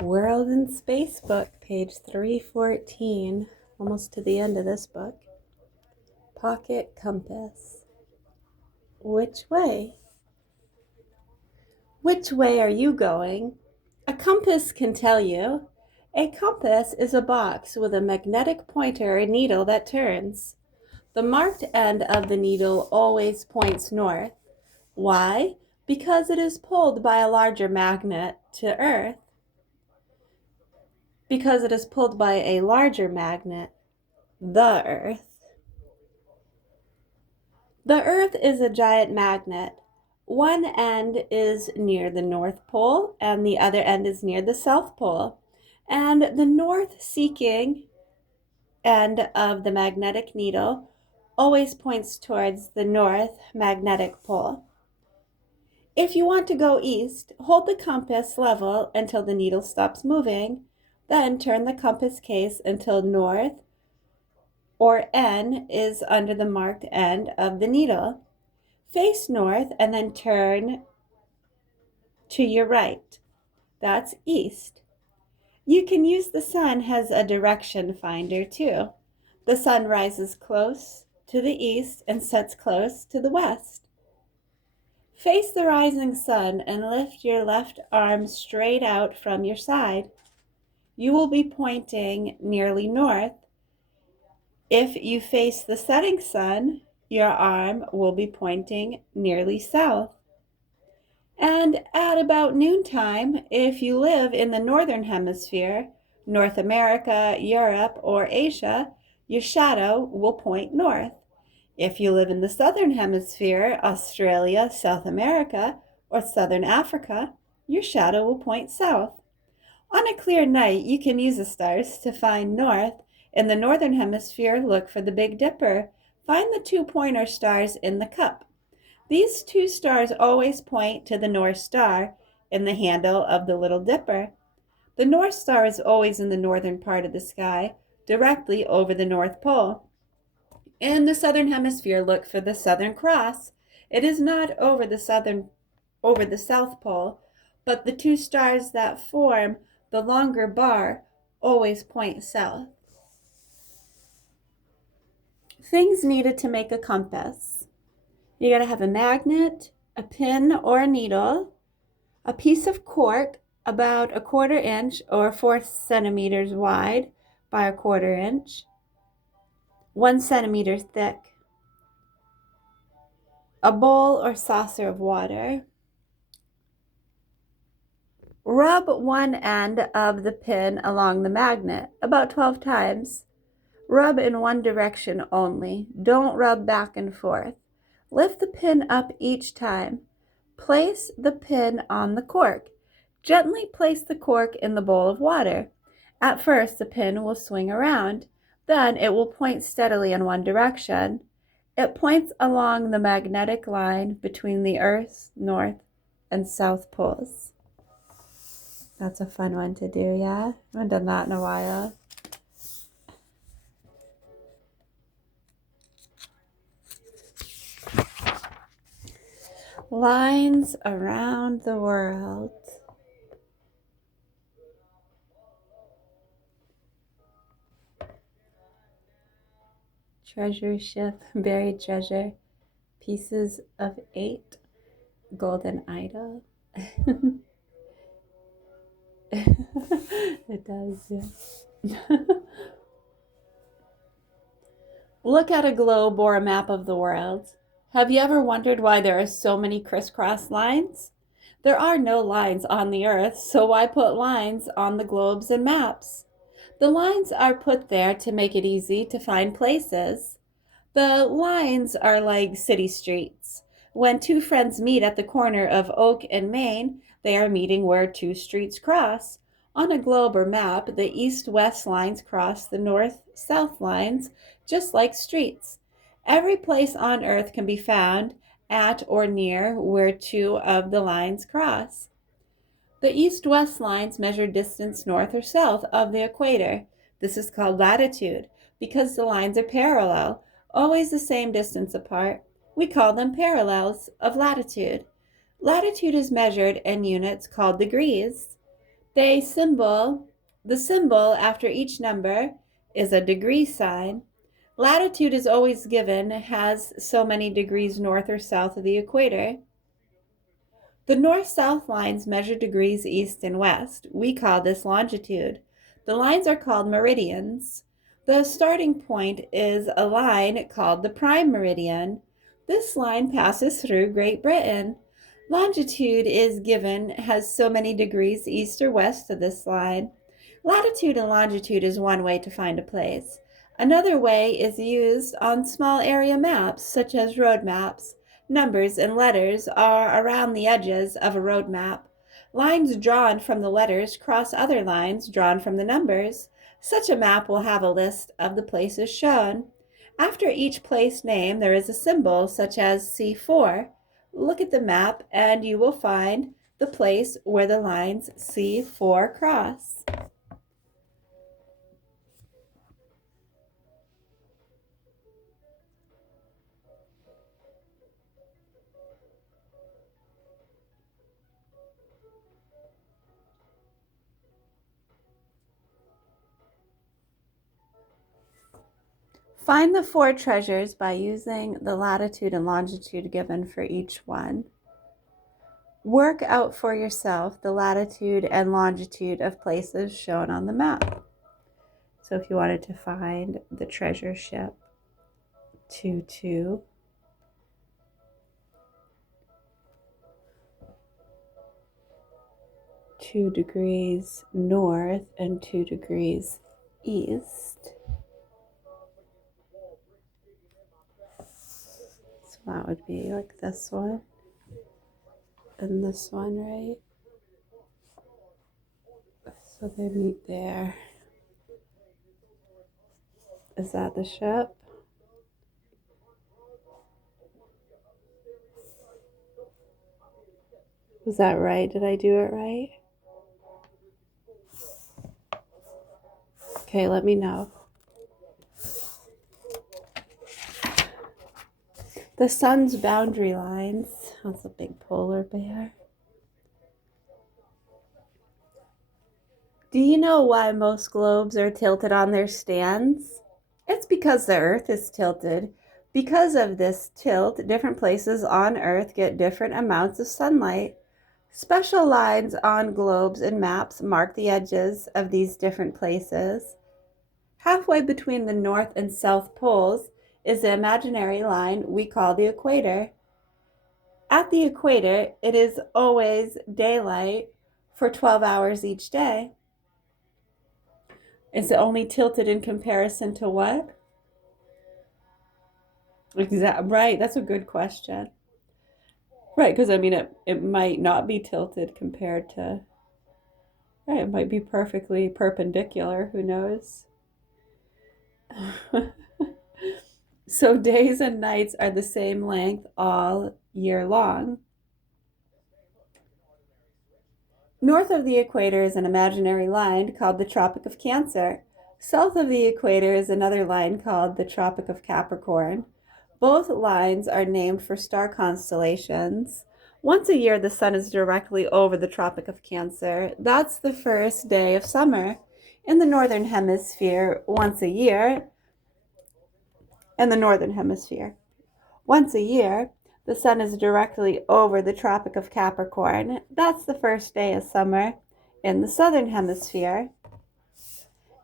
World and Space book, page 314, almost to the end of this book. Pocket compass. Which way? Which way are you going? A compass can tell you. A compass is a box with a magnetic pointer or needle that turns. The marked end of the needle always points north. Why? Because it is pulled by a larger magnet to Earth. Because it is pulled by a larger magnet, the Earth. The Earth is a giant magnet. One end is near the North Pole and the other end is near the South Pole. And the north-seeking end of the magnetic needle always points towards the north magnetic pole. If you want to go east, hold the compass level until the needle stops moving. Then turn the compass case until north or N is under the marked end of the needle. Face north and then turn to your right. That's east. You can use the sun as a direction finder too. The sun rises close to the east and sets close to the west. Face the rising sun and lift your left arm straight out from your side. You will be pointing nearly north. If you face the setting sun, your arm will be pointing nearly south. And at about noontime, if you live in the northern hemisphere, North America, Europe, or Asia, your shadow will point north. If you live in the southern hemisphere, Australia, South America, or southern Africa, your shadow will point south. On a clear night, you can use the stars to find north. In the northern hemisphere, look for the Big Dipper. Find the two pointer stars in the cup. These two stars always point to the North Star in the handle of the Little Dipper. The North Star is always in the northern part of the sky, directly over the North Pole. In the southern hemisphere, look for the Southern Cross. It is not over the South Pole, but the two stars that form the longer bar always point south. Things needed to make a compass. You gotta have a magnet, a pin or a needle, a piece of cork about 1/4 inch or 4 centimeters wide by 1/4 inch, 1 centimeter thick, a bowl or saucer of water. Rub one end of the pin along the magnet about 12 times. Rub in one direction only. Don't rub back and forth. Lift the pin up each time. Place the pin on the cork. Gently place the cork in the bowl of water. At first, the pin will swing around. Then it will point steadily in one direction. It points along the magnetic line between the Earth's north and south poles. That's a fun one to do, yeah? I haven't done that in a while. Lines around the world. Treasure ship, buried treasure, pieces of 8, golden idol. It does, yeah. Look at a globe or a map of the world. Have you ever wondered why there are so many crisscross lines? There are no lines on the Earth, so why put lines on the globes and maps? The lines are put there to make it easy to find places. The lines are like city streets. When two friends meet at the corner of Oak and Main, they are meeting where two streets cross. On a globe or map, the east-west lines cross the north-south lines, just like streets. Every place on Earth can be found at or near where two of the lines cross. The east-west lines measure distance north or south of the equator. This is called latitude because the lines are parallel, always the same distance apart. We call them parallels of latitude. Latitude is measured in units called degrees. They symbol, the symbol after each number is a degree sign. Latitude is always given has so many degrees north or south of the equator. The north-south lines measure degrees east and west. We call this longitude. The lines are called meridians. The starting point is a line called the prime meridian. This line passes through Great Britain. Longitude is given has so many degrees east or west of this line. Latitude and longitude is one way to find a place. Another way is used on small area maps, such as road maps. Numbers and letters are around the edges of a road map. Lines drawn from the letters cross other lines drawn from the numbers. Such a map will have a list of the places shown. After each place name, there is a symbol such as C4. Look at the map and you will find the place where the lines C4 cross. Find the 4 treasures by using the latitude and longitude given for each one. Work out for yourself the latitude and longitude of places shown on the map. So if you wanted to find the treasure ship 22, two degrees north and 2 degrees east. So that would be like this one and this one, right? So they meet there. Is that the ship? Was that right? Did I do it right? Okay, let me know. The sun's boundary lines. That's a big polar bear. Do you know why most globes are tilted on their stands? It's because the Earth is tilted. Because of this tilt, different places on Earth get different amounts of sunlight. Special lines on globes and maps mark the edges of these different places. Halfway between the North and South poles is the imaginary line we call the equator. At the equator, it is always daylight for 12 hours each day. Is it only tilted in comparison to what? Right, that's a good question. Right, because I mean, it might not be tilted compared to, right, it might be perfectly perpendicular, who knows? So days and nights are the same length all year long. North of the equator is an imaginary line called the Tropic of Cancer. South of the equator is another line called the Tropic of Capricorn. Both lines are named for star constellations. Once a year, the sun is directly over the Tropic of Cancer. That's the first day of summer. In the northern hemisphere, once a year, the sun is directly over the Tropic of Capricorn. That's the first day of summer. In the southern hemisphere,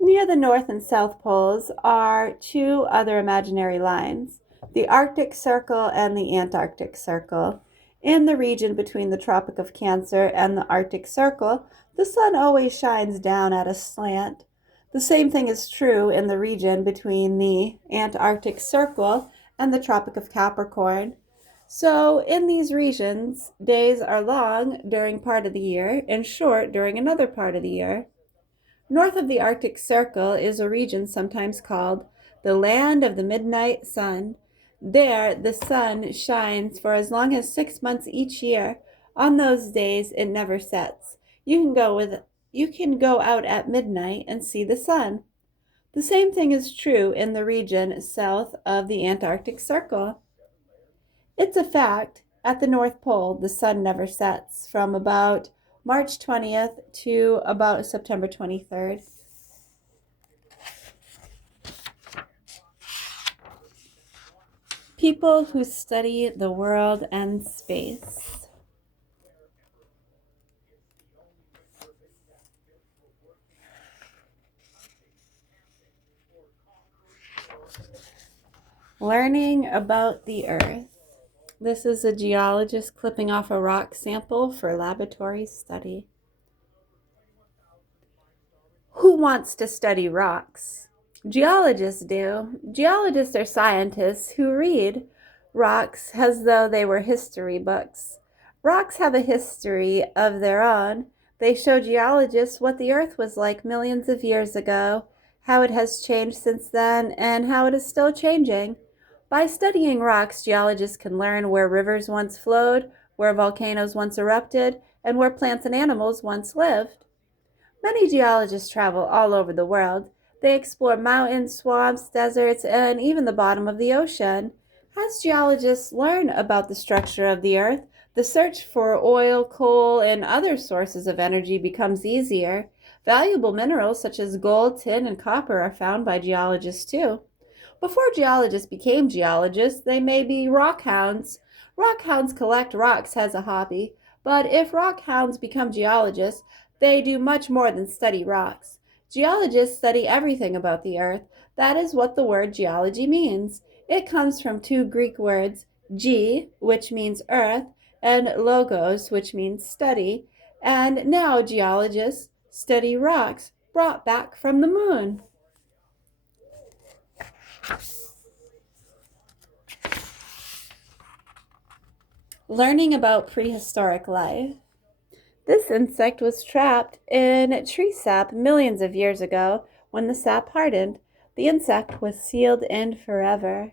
near the North and South poles are 2 other imaginary lines, the Arctic Circle and the Antarctic Circle. In the region between the Tropic of Cancer and the Arctic Circle, the sun always shines down at a slant. The same thing is true in the region between the Antarctic Circle and the Tropic of Capricorn. So in these regions, days are long during part of the year and short during another part of the year. North of the Arctic Circle is a region sometimes called the Land of the Midnight Sun. There, the sun shines for as long as 6 months each year. On those days, it never sets. You can go out at midnight and see the sun. The same thing is true in the region south of the Antarctic Circle. It's a fact, at the North Pole, the sun never sets from about March 20th to about September 23rd. People who study the world and space. Learning about the Earth. This is a geologist clipping off a rock sample for laboratory study. Who wants to study rocks? Geologists do. Geologists are scientists who read rocks as though they were history books. Rocks have a history of their own. They show geologists what the Earth was like millions of years ago, how it has changed since then, and how it is still changing. By studying rocks, geologists can learn where rivers once flowed, where volcanoes once erupted, and where plants and animals once lived. Many geologists travel all over the world. They explore mountains, swamps, deserts, and even the bottom of the ocean. As geologists learn about the structure of the Earth, the search for oil, coal, and other sources of energy becomes easier. Valuable minerals such as gold, tin, and copper are found by geologists too. Before geologists became geologists, they may be rock hounds. Rock hounds collect rocks as a hobby, but if rock hounds become geologists, they do much more than study rocks. Geologists study everything about the Earth. That is what the word geology means. It comes from two Greek words, ge, which means earth, and logos, which means study. And now geologists study rocks brought back from the moon. Learning about prehistoric life. This insect was trapped in tree sap millions of years ago. When the sap hardened, the insect was sealed in forever.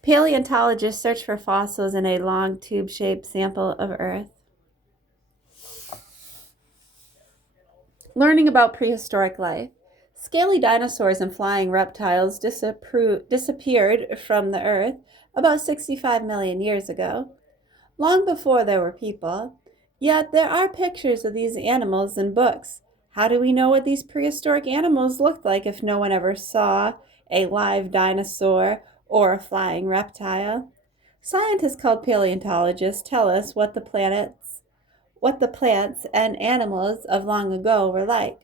Paleontologists search for fossils in a long tube-shaped sample of Earth. Learning about prehistoric life. Scaly dinosaurs and flying reptiles disappeared from the Earth about 65 million years ago, long before there were people. Yet there are pictures of these animals in books. How do we know what these prehistoric animals looked like if no one ever saw a live dinosaur or a flying reptile? Scientists called paleontologists tell us what the plants and animals of long ago were like.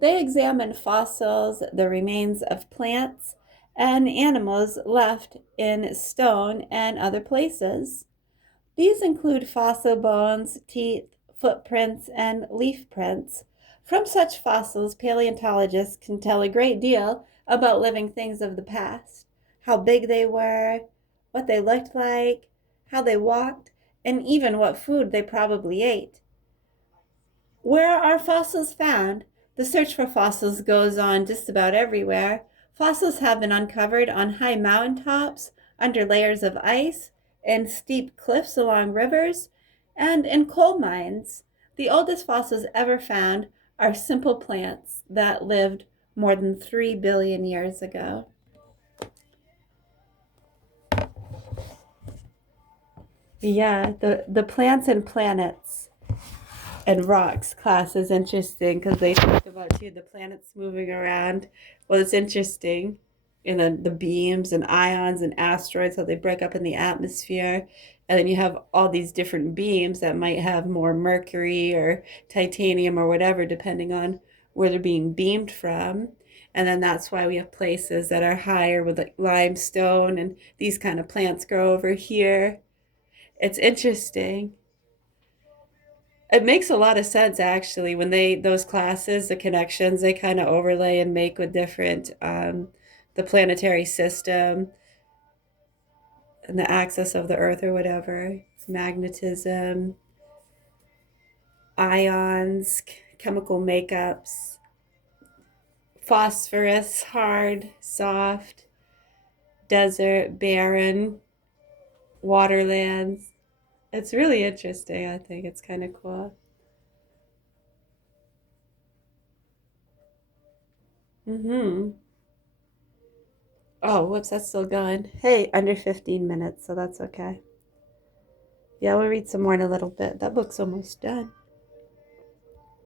They examined fossils, the remains of plants, and animals left in stone and other places. These include fossil bones, teeth, footprints, and leaf prints. From such fossils, paleontologists can tell a great deal about living things of the past, how big they were, what they looked like, how they walked, and even what food they probably ate. Where are fossils found? The search for fossils goes on just about everywhere. Fossils have been uncovered on high mountaintops, under layers of ice, in steep cliffs along rivers, and in coal mines. The oldest fossils ever found are simple plants that lived more than 3 billion years ago. Yeah, the plants and planets and rocks class is interesting because they talk about too the planets moving around. Well, it's interesting, the beams and ions and asteroids, how they break up in the atmosphere, and then you have all these different beams that might have more mercury or titanium or whatever depending on where they're being beamed from. And then that's why we have places that are higher with like limestone and these kind of plants grow over here. It's interesting. It makes a lot of sense actually when they those classes, the connections they kind of overlay and make with different the planetary system and the axis of the Earth or whatever, magnetism, ions, chemical makeups, phosphorus, hard, soft, desert, barren, waterlands. It's really interesting. I think it's kind of cool. Mm-hmm. Oh, whoops, that's still going. Hey, under 15 minutes, so that's okay. Yeah, we'll read some more in a little bit. That book's almost done.